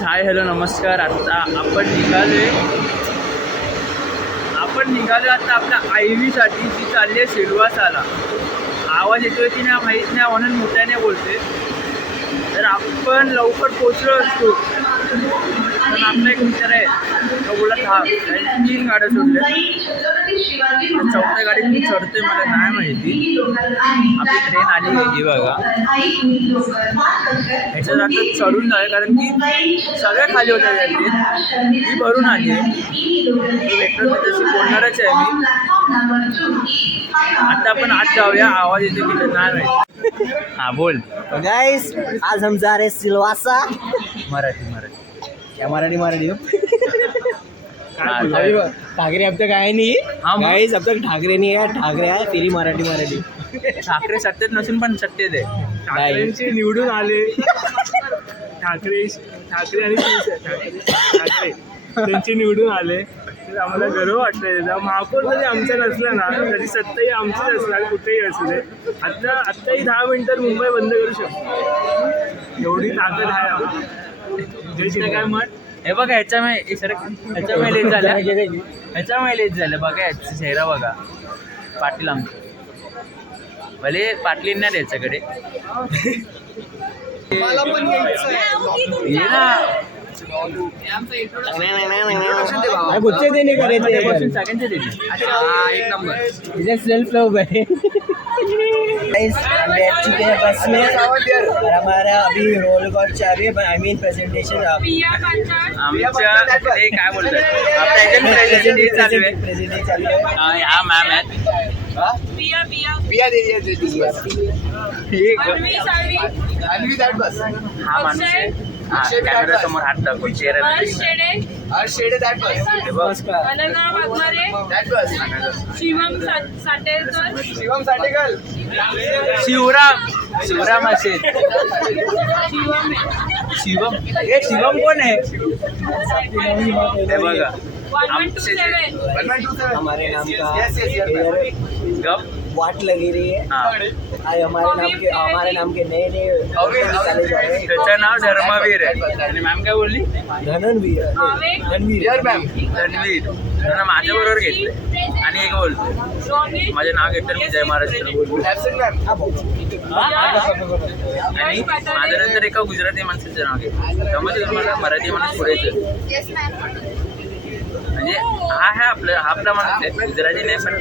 Hi hello नमस्कार. आता आपण निघालोय आता आपल्या आयव्हीसाठी. ती चालली आहे सिल्वासाला. आवाज येतोय की नाही माहीत नाही म्हणून मोठ्याने बोलते. तर आपण लवकर पोचलो असतो पण आपला एक मित्र आहे तो बोलत हा 3 गाड्या सोडल्या. चौथ्या गाडीत मी चढतोय मला नाही माहिती. आपली ट्रेन आली आहे बघा. ह्याच्यात आता चढून जाऊया कारण की सगळ्या खाली होत्या त्या ट्रेन. ती भरून आली आहे. वेटर त्याच्याशी बोलणारच आहे मी. आता आपण आत जाऊया. आवाज येतो की नाही माहिती. हा बोल. गाइस आज हम जा रहे सिलवासा. मराठी क्या मराठी ठाकरे अब तक आए नहीं. गाइस अब तक ठाकरे नहीं है. ठाकरे आहे फिरी मराठी. ठाकरे सत्तेत नसून पण सत्तेत आहे. ठाकरेंचे निवडून आले. ठाकरे आणि ठाकरे त्यांचे निवडून आले तर आम्हाला गर्व वाटतंय त्याचा. महापौर जरी आमचा नसला ना तरी सत्ताही आमचीच असणार कुठेही असू दे. आत्ताही 10 मिनिटात मुंबई बंद करू शकतो एवढी ताकद आहे. जय काय म्हण. हे बघा ह्याच्यामुळे लेट झालं बघा. याचा चेहरा बघा. पाटील आमचं भले पाटलींना याच्याकडे ये ना. गुच्चे देने का एक नंबर सेल्फ लव है. बैठ चुके हैं बस में और हमारा अभी रोल कॉल चालू है. I mean presentation. आमच्या ते काय बोलतात आपल्या एजंट चालू आहे. हा मॅम आहेत. हा माणूस आहे. कॅमेरा समोर हात टाकून चेहरा शिवराम असेल. शिवम कोण आहे हे बघा. हमारे नाम का वाट लगी रही है. आज हमारे नाम के नए निकाले जा रहे हैं. त्याचं नाव धर्मवीर आहे आणि मॅम काय बोलली. धनवीर. धनवीर माझ्या बरोबर घेतलंय आणि एक बोलतो माझे नाव घेतलं मी जय महाराष्ट्र बोलतो. आणि माझ्या नंतर एका गुजराती माणसाचं नाव घेतलं. त्यामुळे तुम्हाला मराठी माणूस पुढे म्हणजे हा आपला माणूस आहे. गुजराती नाही पण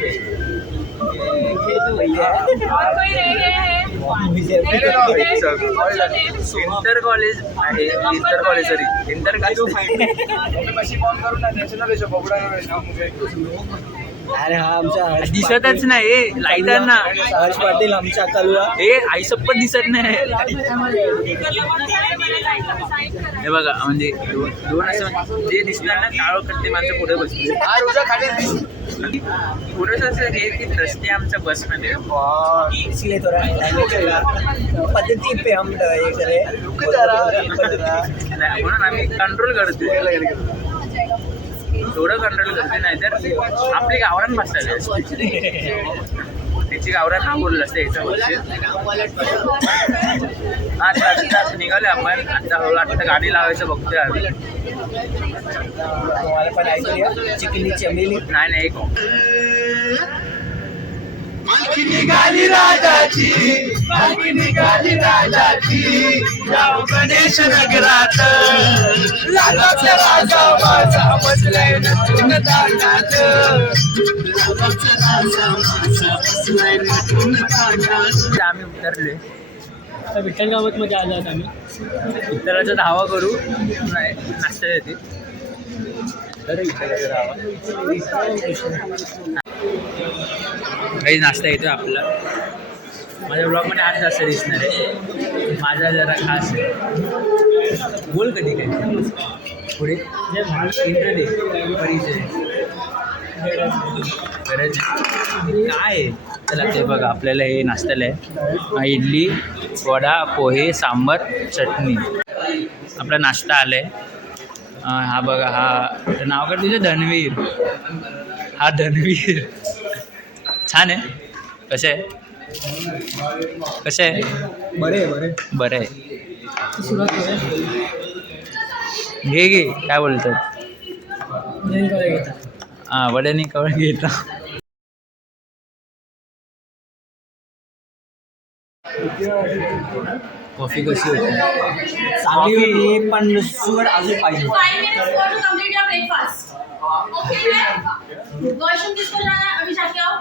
इंटर कॉलेज आहे. अरे हा आमचा दिसतच नाही लाईटांना. हर्ष पाटील आमचा कलवा. हे आईसप्पट दिसत नाही. हे बघा म्हणजे दोन असं जे दिसणार ना काळो करते माणसं पुढे बसली. थोडंसं असं रे की रस्ते आमच्या बसमध्ये इसलिए थोड़ा पद्धती पे हम ये करें म्हणून आम्ही कंट्रोल करतो. थोडं कंट्रोल करते नाही तर आपली गावरान भाषा त्याची गावरान नाव बोललं असतं याच्यावरती. आता निघाले आपण. आता गाडी लावायचं बघतोय आम्ही. तुम्हाला पण ऐकूया चिकली चमेली. नाही एक निघाली राजाची जाऊ गणेश नगरात. लालाचा राजा माझा बसलाय नटून ताटात. आम्ही उतरले. आता विठ्ठल गावात मध्ये आलात आम्ही. विठ्ठलाचा धावा करू नाही नाश्ता येते. काही नाश्ता येतो आपला. माझ्या ब्लॉगमध्ये आज जास्त दिसणार आहे. माझा जरा खास आहे. बोल कधी काय पुढे इंटर दे परिचय गरज काय आहे. चला ते बघा आपल्याला हे नाश्त्याला आहे. इडली वडा पोहे सांबार चटणी. आपला नाश्ता आला आहे. हा बघा हा नाव काय तुझं धनवीर. हा धनवीर छान आहे. कसं आहे कसं आहे? बरे बरं आहे. घे काय बोलतात? हां वड्याने कवळ घेता. कॉफी कशी होती? चांगली होती पण सूड अजून पाहिजे. 5 minutes more to complete your breakfast. Okay, मैं वॉशरूम किसको जाना है अभी जाके आओ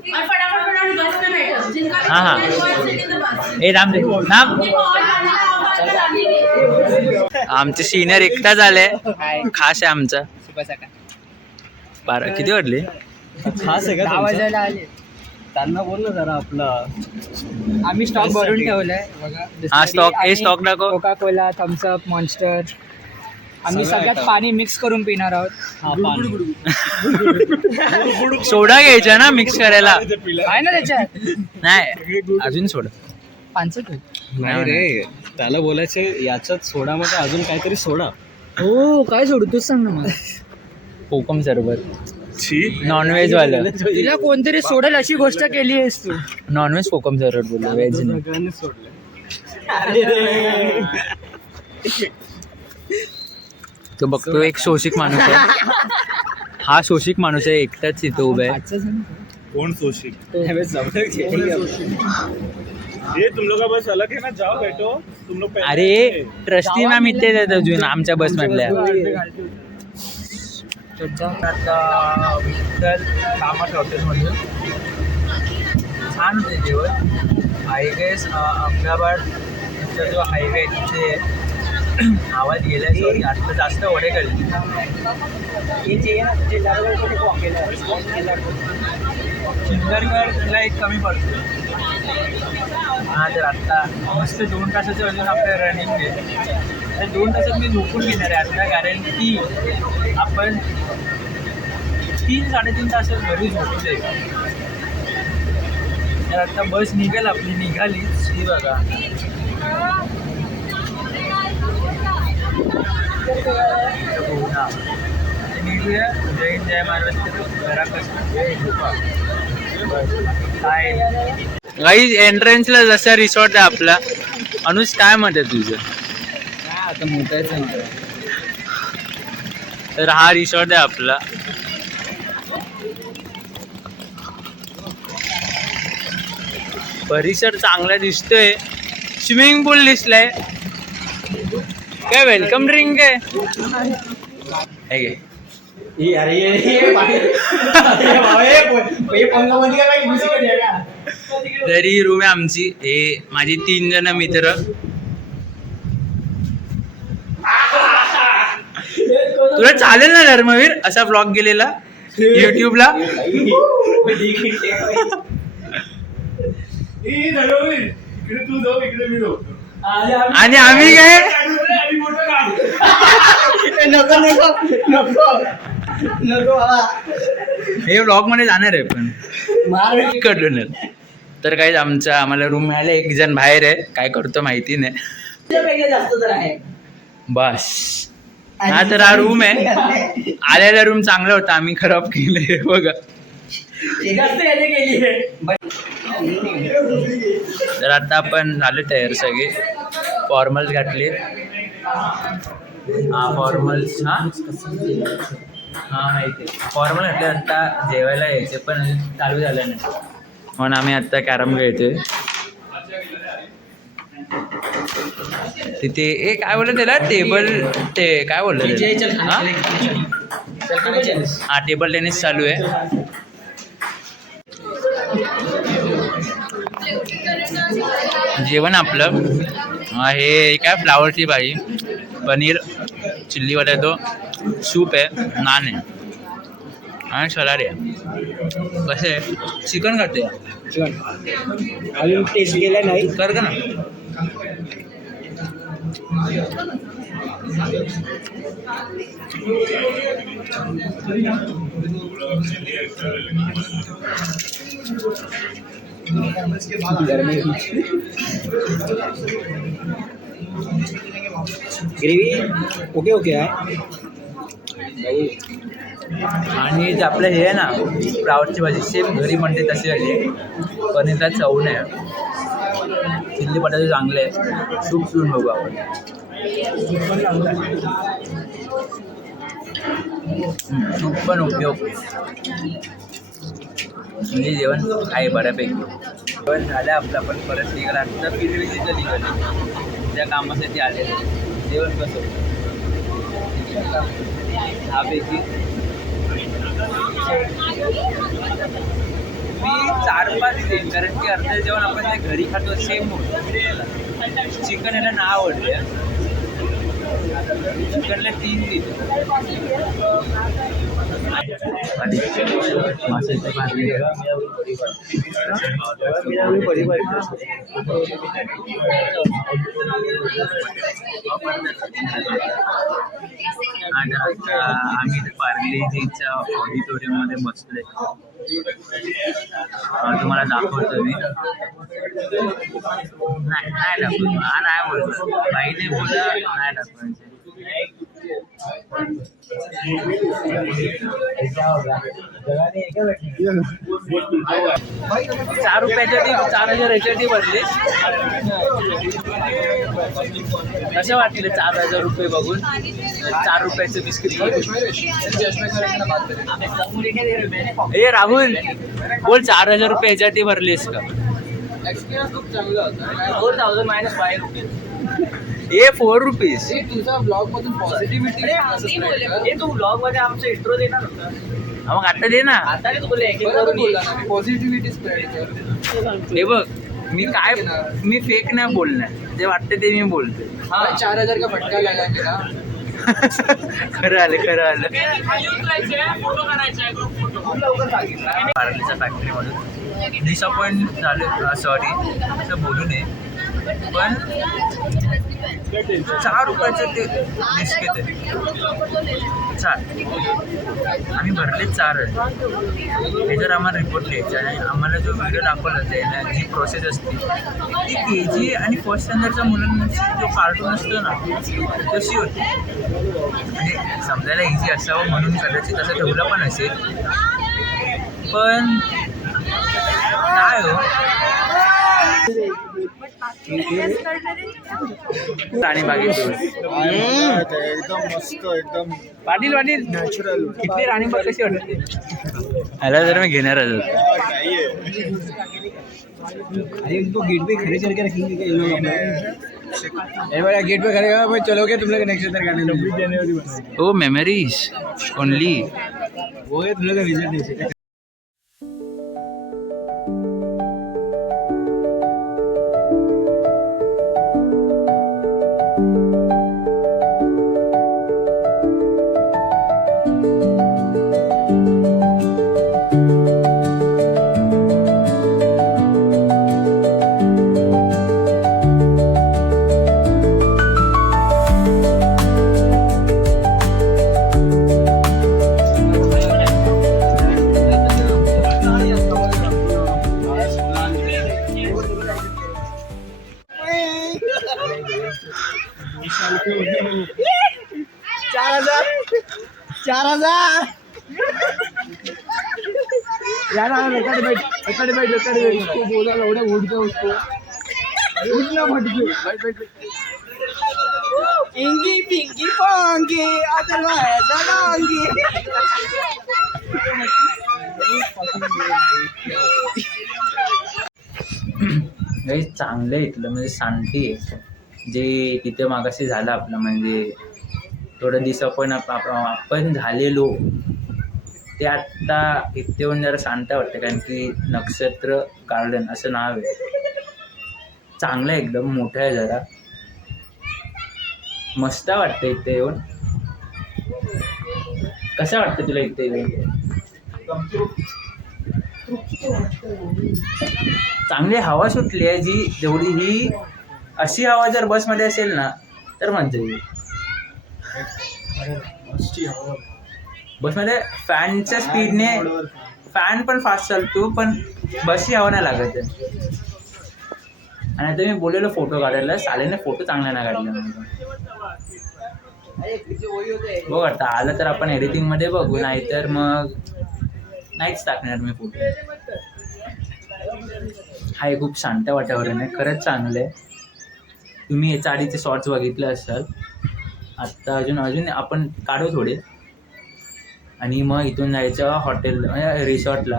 और फटाफट बस में बैठो जिनका भी हाँ, हाँ। time है, वो ऐसे in the bus. ए राम देखो नाम देखो और करना है और बात करानी है. आमचे सिनियर एकटा झाले. खास आहे आमचा. बारा किती वाजले? खास आहे का 10 वाजायला आले. त्यांना बोल ना जरा आपलं आम्ही स्टॉक भरून ठेवलाय बघा. हा स्टॉक दाखव. Coca Cola, Thums Up, monster. आम्ही सगळ्यात पाणी मिक्स करून पिणार आहोत. सोडा घ्यायचा ना मिक्स करायला. आहे ना त्याच्यात नाही अजून सोडा. पानसट होईल. नाही रे त्याला बोलायचं याच्यात सोडामध्ये अजून काहीतरी सोडा. हो काय सोडू तूच सांग ना मला. कोकम सरबत नॉनव्हेज वालं. तिला कोणतरी सोडेल अशी गोष्ट केली आहेस तू. नॉनव्हेज कोकम सरबत बोलला व्हेज नाही. तो बघतो एक शोषिक माणूस आहे. हा शोषिक माणूस आहे एकटाच इथं उभा आहे. आजचं सांग. कौन सोशी? ये तुम लोग का बस अलग है ना, जाओ बैठो तुम लोग पहले. अरे ट्रस्टी मॅम इथे आहेत अजून आमच्या बस मधल्या. आता विठ्ठल कामत हॉटेलमधून छान होते जेवण. आय गेस अहमदाबादचा जो हायवे आहे तिथे आवाज गेलाय. सॉरी आता जास्त वडे खाल्ले. सिंगरगडला एक कमी पडतो. हां तर आत्ता मस्त 2 तासाचं अजून आपलं रनिंग आहे. तर 2 तासात मी झोपून घेणार आहे आता, कारण की आपण 3-3.5 तासात घरी झोपू दे. तर आता बस निघेल आपली, निघालीच ही बघा. निघूया. जय हिंद जय महाराष्ट्र. घरा काय काही एंट्रन्सला जसा रिसॉर्ट आहे आपला. अनुज काय मत आहे तुझं? काय आता मोठायचं मला. तर हा रिसॉर्ट आहे आपला. परिसर चांगला दिसतोय. स्विमिंग पूल दिसलाय. काय वेलकम ड्रिंक आहे. तर ही रूम आहे आमची. हे माझी 3 जण मित्र. तुला चालेल ना धर्मवीर असा ब्लॉग गेलेला युट्यूबला? तू जाऊ इकडे मी जाऊ. आणि आम्ही काय नको नको नको नको बाबा. हे ब्लॉग मध्ये जाणार आहे पण मार कडून. तर काही आम्हाला रूम मिळाले. 1 जण बाहेर आहे, काय करतो माहिती नाही. जास्त तर आहे बस हा तर हा रूम आहे. आलेला रूम चांगला होता, आम्ही खराब केले बघा. जास्त याने केली आहे. तर आता आपण झाले तयार सगळे. फॉर्मल्स घातले. हा फॉर्मल्स. हां माहिती आहे फॉर्मल घातले. आत्ता जेवायला यायचे पण चालू झालं नाही म्हणून आम्ही आत्ता कॅरम खेळतोय तिथे. ए काय बोललं त्याला टेबल ते काय बोललं हा टेबल टेनिस चालू आहे. जेवण आपलं हे काय फ्लावरची भाजी, पनीर, चिल्ली बटाटो, सूप आहे, नान आहे आणि सलाड आहे. कसे आहे? चिकन करते अजून टेस्ट गेला नाही. कर का ना. ग्रेवी ओके ओके आहे. आणि जे आपलं हे आहे ना फ्लावरची भाजी सेम घरी म्हणते तशी आली पनीरला चव नाही. चिल्ली बटाटे चांगले आहे. सूप पिऊन बघू आपण. सूप पण उपयोग म्हणजे जेवण आहे बऱ्यापैकी. जेवण झालं आपलं. आपण परत निघाला आता पिरविलीचं निघाले त्या कामासाठी आलेलं. जेवण कसं होतं ह्यापैकी मी 4-5 देईन कारण की अर्ध जेवण आपण ते घरी खातो सेम होतं. चिकन याला ना आवडले चिकनला 3 देईल. माशाचं भाजी आणि आता आम्ही पार्लेजीच्या ऑडिटोरियममध्ये बसलोय. तुम्हाला दाखवतो मी. नाही दाखवतो. नाही बोलतो बाईने बोला नाही दाखवायचं. 4 रुपयाच्या 4,000 याच्यासाठी भरली. कसे वाटले 4,000 रुपये बघून? 4 रुपयाचं बिस्किट. ए राहुल बोल 4,000 रुपये याच्यासाठी भरलीस का? एक्सपिरियन्स खूप चांगला होता. 4,000 minus 5 rupees. ए 4 रुपीज. तुझा ब्लॉग मधून पॉझिटिव्हिटी. तू ब्लॉग मध्ये आमचा इंट्रो देणार होता. मग आता दे ना. आता तू बोलला पॉझिटिव्हिटी स्प्रेड. हे बघ मी फेक नाही बोलणार. जे वाटते ते मी बोलते. 4,000 का फटका लगा मेरा. खरं आलं. पार्लेच्या फॅक्टरीमधून डिसअपॉइंट झाले. सॉरी असं बोलू नये पण 4 रुपयाचं ते बिस्किट आहे. 4 आम्ही भरले 4. हे जर आम्हाला रिपोर्ट लिहायचं आणि आम्हाला जो व्हिडिओ दाखवला जाईल जी प्रोसेस असते ती KG आणि फर्स्ट स्टँडर्डच्या मुलांची जो कार्टून असतो ना तशी होती. म्हणजे समजायला इझी असावं म्हणून कदाचित तसं ठेवलं पण असेल पण काय हो. राणी बागेत एकदम मस्त एकदम पाटील नॅचरल. किती राणीबाग कशी वाटते? ह्याला जर मी घेणारच. तो गेट पे खड़े करके रखेंगे गेट पे खड़े भाई चलोगे तुम लोग नेक्स्ट ईयर करने 26 जानेवारी. ओ मेमरीज ओनली. वो है तुम लोग का विजिट नहीं. चार हजार यार बैठ उसको बोला लौड़ा उठ गया उसको उठना फटके इंगी पिंकी पोंगी अदरवाइज अलोंगी हे चांगलं आहे इथलं म्हणजे शांती आहे जे तिथे मागाशी झालं आपलं म्हणजे थोडं डिसअपॉइंट आपण झालेलो ते आत्ता इथे येऊन जरा शांत वाटतं कारण की नक्षत्र गार्डन असं नाव आहे. चांगलं आहे एकदम मोठं आहे जरा मस्त वाटतं इथे येऊन. कसं वाटतं तुला इथे येऊन? चांगली हवा सुटली आहे जी जेवढी ही अशी हवा जर बसमध्ये असेल ना तर मजा येईल. बसमध्ये फॅनच्या स्पीडने फॅन पण फास्ट चालतो पण बसची हवा नाही लागत आहे. आणि आता मी बोललेलो फोटो काढायला सालेने फोटो चांगला नाही काढला बघ आता आलं तर आपण एडिटिंग मध्ये बघू, नाहीतर मग नाहीच टाकणार मी फोटो. हाय, खूप शांत वातावरण आहे, खरंच चांगलं आहे. तुम्ही याच्या आधीचे शॉर्ट्स बघितले असाल. आत्ता अजून आपण काढू थोडे आणि मग इथून जायचं हॉटेल रिसॉर्टला,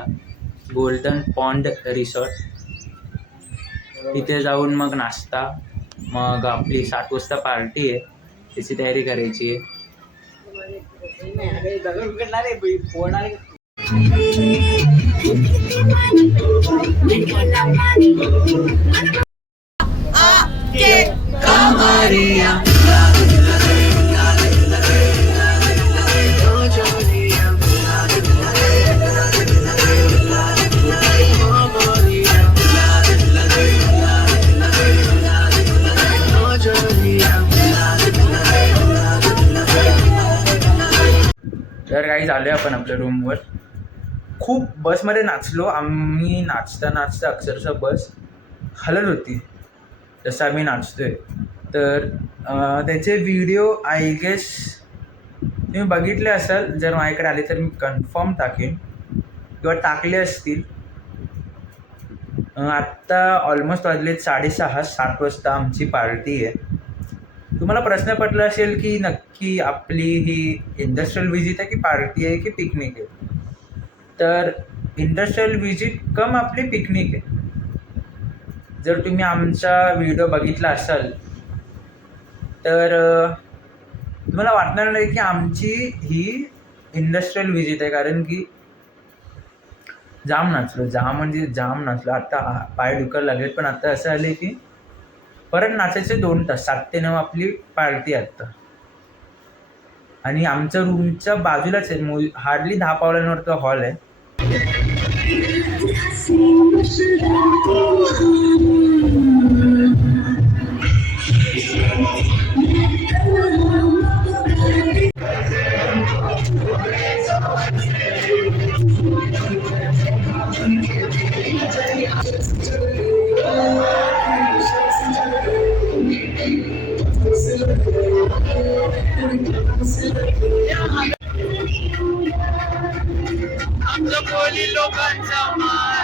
गोल्डन पॉन्ड रिसॉर्ट. तिथे जाऊन मग नाश्ता, मग आपली 7 वाजता पार्टी आहे, त्याची तयारी करायची आहे. तर काही झालं आपण आपल्या रूमवर. खूप बसमध्ये नाचलो आम्ही. नाचता अक्षरशः बस हलत होती जसं आम्ही नाचतोय. तर त्याचे व्हिडिओ आय गेस तुम्ही बघितले असाल. जर माझ्याकडे आले तर मी कन्फर्म टाकेन किंवा टाकले असतील. आत्ता ऑलमोस्ट वाजले 6:30. 7 वाजता आमची पार्टी आहे. तुम्हाला प्रश्न पडला असेल की नक्की आपली ही इंडस्ट्रियल व्हिजिट आहे की पार्टी आहे की पिकनिक आहे. तर इंडस्ट्रियल व्हिजिट कम आपली पिकनिक आहे. जर तुम्ही आमचा व्हिडिओ बघितला असाल तर तुम्हाला वाटणार नाही की आमची ही इंडस्ट्रियल व्हिजिट आहे, कारण की जाम नाचलो. आता पाय दुखायला लागले, पण आता असं आले की परत नाचायचे 2 तास. 7 ते 9 आपली पार्टी आता. आणि आमच्या रूमच्या बाजूलाच आहे, हार्डली 10 पावलांवर तो हॉल आहे. आमचं कोली लोकांचा मान